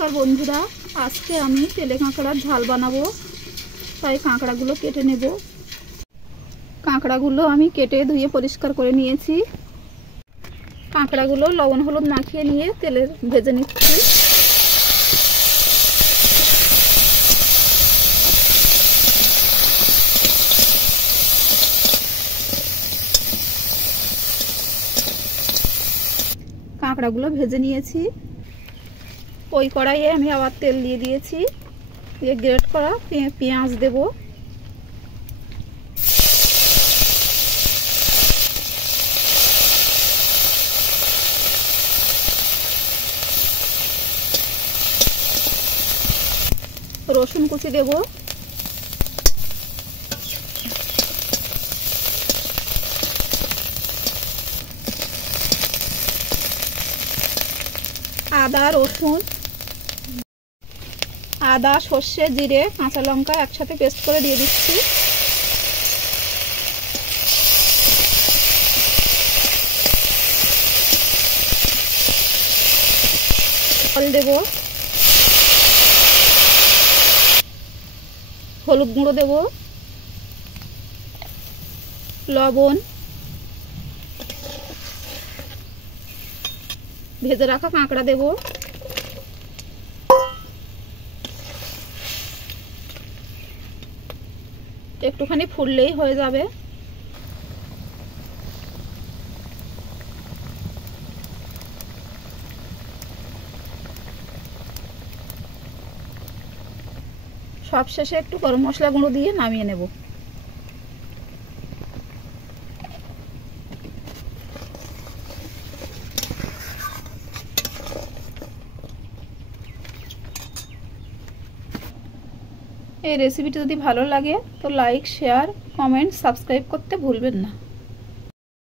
নমস্কার বন্ধুরা, আজকে আমি তেলে কাঁকড়ার ঝাল বানাবো। তাই কাঁকড়াগুলো কেটে নেব। কাঁকড়াগুলো আমি কেটে ধুয়ে পরিষ্কার করে নিয়েছি। কাঁকড়াগুলো লবণ হলুদ মাখিয়ে নিয়ে তেলে ভেজে নিচ্ছি। কাঁকড়াগুলো ভেজে নিয়েছি। ওই কড়াইয়ে আমি আবার তেল দিয়ে দিয়েছি। দিয়ে গ্রেট করা পেঁয়াজ দেব। রসুন কুচি দেব। আদা রসুন আদা সর্ষে জিরে কাঁচা লঙ্কা একসাথে পেস্ট করে দিয়ে দিচ্ছি। জল দেব। হলুদ গুঁড়ো দেব, লবণ, ভেজে রাখা কাঁকড়া দেব। একটুখানি ফুললেই হয়ে যাবে। সবশেষে একটু গরম মশলা গুঁড়ো দিয়ে নামিয়ে নেব। এই রেসিপিটি যদি ভালো লাগে তো লাইক শেয়ার কমেন্ট সাবস্ক্রাইব করতে ভুলবেন না।